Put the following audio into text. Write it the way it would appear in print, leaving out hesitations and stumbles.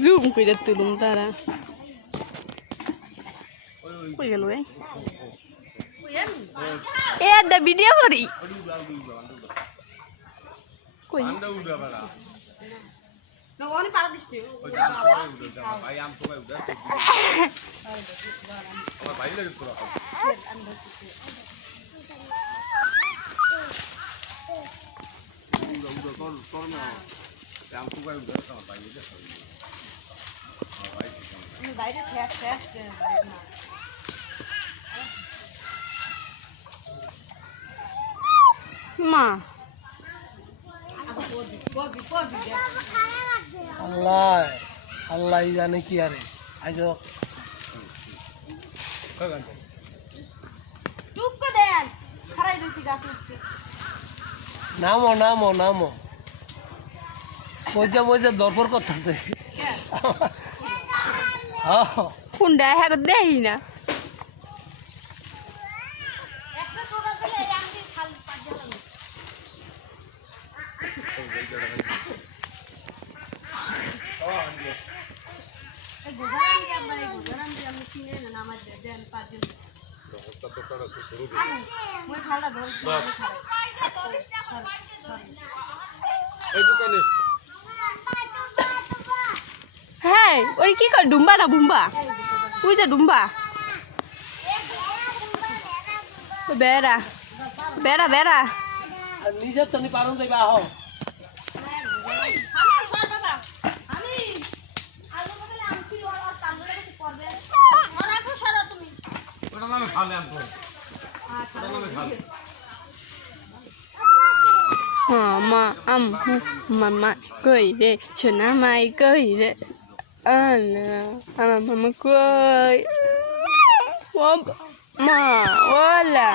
Zoom করে তুলুম তারা কই গেল রে এ দা ভিডিও করি কই No, only para this too. I am to go there. আমার বাইরে লাগে পুরো তোর না আম তো গায় উড়ে আমার বাইরে দেখো আমি বাইরে ফ্যাট ফ্যাট না মা আল্লাহ আল্লাহ জানে কি আরে আজ চুপ করে দেন খারাই রুটি গাছ উঠছে নামো নামো নামো মজা মজা দরপর করতেছে কোনটা হ্যাঁ দেই না একটা টোকা দিলে আমি খালি পাঁচ জ্বালানো এই গোজারান কে আমরা এই গোজারান দিয়ে আমি চিনে না আমার দেন পাঁচ জন রহস্য তো করা শুরু মই ঠান্ডা ধরছি এই দোকানে হ্যাঁ ওই কি কর ডুম্বা না বুম্বা তুই যে ডুম্বা বেড়া বেড়া বেড়া নিজের তো নি পারুন যাইবা আহ ওটা নামে খালে আম তো ওটা নামে খালে mama mama cười đi chuyện nào mày cười đi mama cười mà hola